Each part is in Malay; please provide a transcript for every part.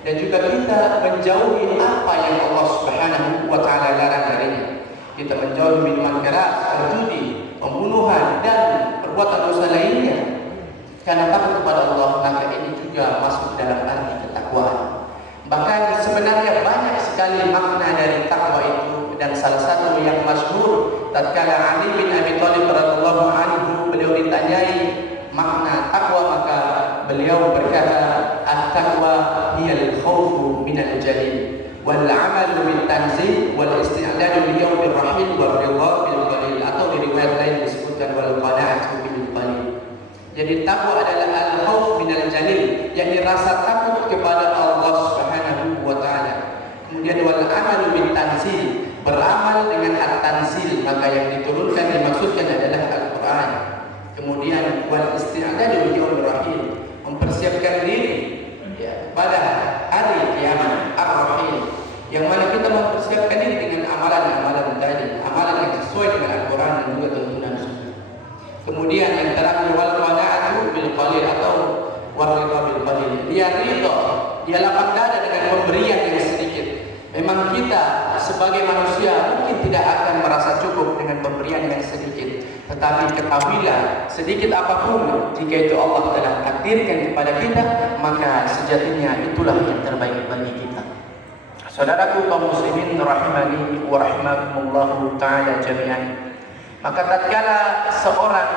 dan juga kita menjauhi apa yang Allah Subhanahu wa taala larang darinya. Kita menjauhi minuman keras, berjudi, pembunuhan dan perbuatan dosa lainnya karena takut kepada Allah, maka ini juga masuk dalam arti ketakwaan. Bahkan sebenarnya banyak sekali makna dari takwa itu, dan salah satu yang masyhur tatkala Ali bin Abi Thalib radhiyallahu anhu beliau ditanyai makna takwa, maka beliau berkata, at-taqwa hiyal khawfu minal jalil wal 'amalu bil tanzil wal isti'dadu li yaumir rahil wal ridha bil qalil, atau di riwayat lain disebutkan wal qana'atu bil qalil. Jadi takwa adalah al-khawf minal jalil, yakni rasa takut kepada Allah Subhanahu wa taala. Kemudian wal 'amalu bil tanzil, beramal dengan at-tanzil, maka yang diturunkan dimaksudkan adalah Al-Qur'an. Kemudian wal isti'dadu li yaumir rahil, mempersiapkan diri pada hari kiamat ar-rahil, yang mana kita mempersiapkan diri dengan amalan-amalan tadi, amalan yang sesuai dengan Al-Quran dan juga tuntunan Sunnah. Kemudian yang terakhir wal qana'atu bil qalil atau wal ridha bil qalil, dia ridha, dia lapang dada dengan pemberian yang sedikit. Memang kita sebagai manusia mungkin tidak akan merasa cukup dengan pemberian yang sedikit, tetapi ketahuilah sedikit apapun jika itu Allah telah takdirkan kepada kita, maka sejatinya itulah yang terbaik bagi kita. Saudaraku kaum muslimin rahimani wa rahimakumullah taala jami'an, maka tatkala seorang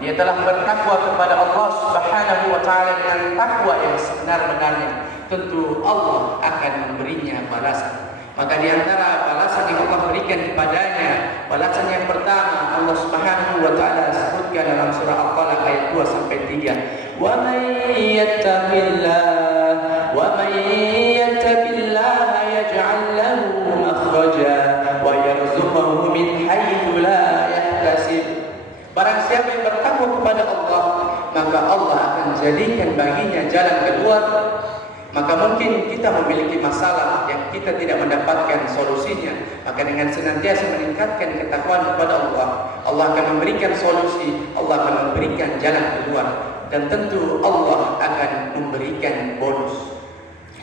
dia telah bertakwa kepada Allah Subhanahu wa taala dengan takwa yang sebenar-benarnya, tentu Allah akan memberinya balasan. Maka di antara balasan yang Allah berikan kepadanya, balasan yang pertama Allah Subhanahu wa taala sebutkan dalam surah Al-Falaq ayat 2 sampai 3. Wa may yattaqillaha yaj'al lahu makhraja wa yarzuqhu min haitsu la yahtasib. Barang siapa yang bertakwa kepada Allah, maka Allah akan jadikan baginya jalan keluar. Maka mungkin kita memiliki masalah yang kita tidak mendapatkan solusinya, maka dengan senantiasa meningkatkan ketakwaan kepada Allah, Allah akan memberikan solusi, Allah akan memberikan jalan keluar, dan tentu Allah akan memberikan bonus.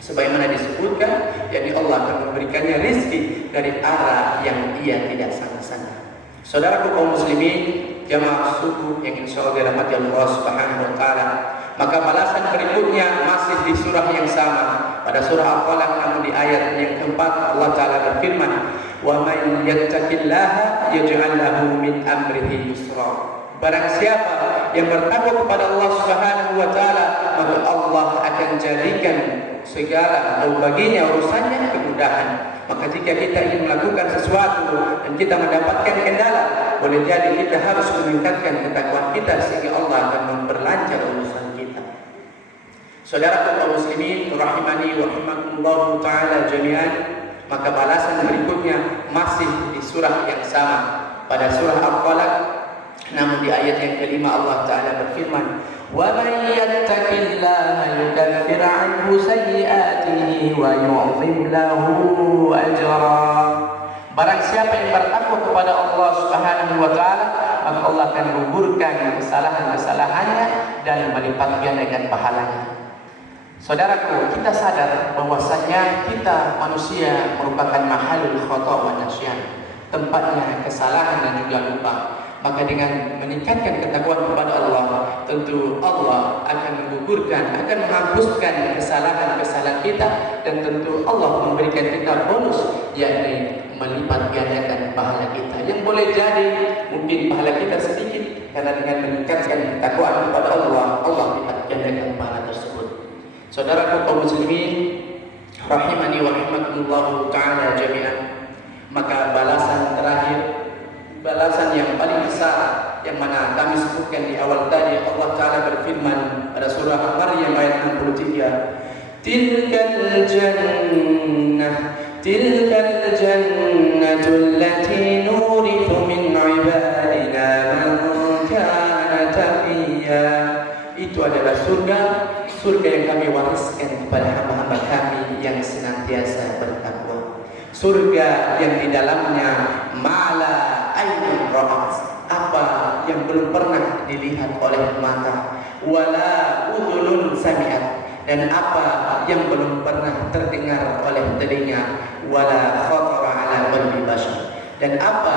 Sebagaimana disebutkan, yakni Allah akan memberikannya rizki dari arah yang ia tidak sangka-sangka. Saudaraku kaum muslimin, jamaah subuh yang insyaallah dirahmati Allah Subhanahu wa taala, maka balasan berikutnya masih di surah yang sama, pada surah Al-Falaq, namun di ayat yang keempat Allah taala berfirman, "Wa may yattaqillaha yaj'al lahu min amrihi yusra." Barang siapa yang bertakwa kepada Allah Subhanahu wa taala, maka Allah akan jadikan segala atau baginya urusannya kemudahan. Maka jika kita ingin melakukan sesuatu dan kita mendapatkan kendala, boleh jadi kita harus meningkatkan ketakwaan kita sehingga Allah akan memperlancar urusan kita. Saudara kaum muslimin rahimani wa rahimakumullah taala jami'an, maka balasan berikutnya masih di surah yang sama, pada surah Al-Falaq, namun di ayat yang kelima Allah taala berfirman, "Wa may yattaqillaha yukaffir 'anhu sayyi'atihi wa yu'dhim lahu ajra." Barang siapa yang bertakwa kepada Allah Subhanahu wa taala, maka Allah akan menggugurkan kesalahan-kesalahannya dan melipat gandakan pahalanya. Saudaraku, kita sadar bahwasanya kita manusia merupakan mahalul khata' wa nasyan, tempatnya kesalahan dan juga lupa. Maka dengan meningkatkan ketakwaan kepada Allah, tentu Allah akan menggugurkan, akan menghapuskan kesalahan-kesalahan kita, dan tentu Allah memberikan kita bonus, yakni melipat gandakan pahala kita. Yang boleh jadi mungkin pahala kita sedikit, karena dengan meningkatkan ketakwaan kepada Allah, Allah lipat gandakan pahala tersebut. Saudaraku kaum muslimin rahimani wa rahimakumullah taala jami'an, maka balasan terakhir, balasan yang paling besar yang mana kami sebutkan di awal tadi, Allah taala berfirman pada surah Maryam ayat 63, tilkal jannatu allati nurithu min ibadina man kana taqiyya. Itu adalah surga yang kami wariskan kepada hamba-hamba kami yang senantiasa bertakwa. Surga yang di dalamnya mala ainun ra'at, apa yang belum pernah dilihat oleh mata, wala udhunun sami'at, dan apa yang belum pernah terdengar oleh telinga wala khatara ala qalbi bashar, dan apa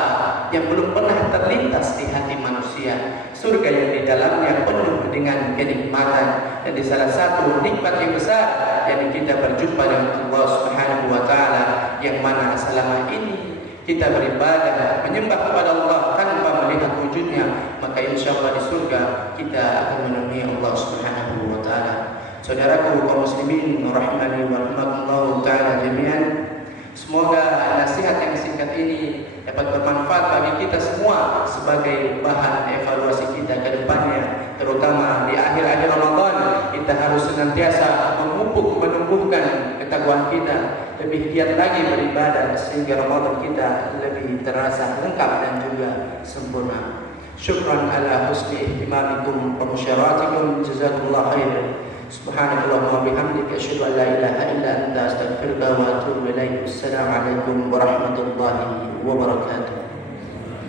yang belum pernah terlintas di hati manusia. Surga yang di dalamnya penuh dengan kenikmatan, dan di salah satu nikmat yang besar yang kita berjumpa dengan Allah Subhanahu wa taala, yang mana selama ini kita beribadah menyembah kepada Allah tanpa melihat wujudnya, maka insyaallah di surga kita akan menemui Allah Subhanahu wa taala. Saudaraku kaum muslimin rahimani wa rahimakumullah taala jami'an, semoga nasihat yang singkat ini dapat bermanfaat bagi kita semua sebagai bahan evaluasi kita ke depannya, terutama di akhir-akhir Ramadan. Kita harus senantiasa memupuk menumbuhkan ketakwaan kita, lebih giat lagi beribadah sehingga Ramadan kita lebih terasa lengkap dan juga sempurna. Syukran ala husni ihtimamikum wa musyawaratikum, jazakumullah khairan. Subhanallah wa bihamdika asyhadu an la ilaha illa anta astaghfiruka wa atubu ilaik. Assalamualaikum warahmatullahi wabarakatuh.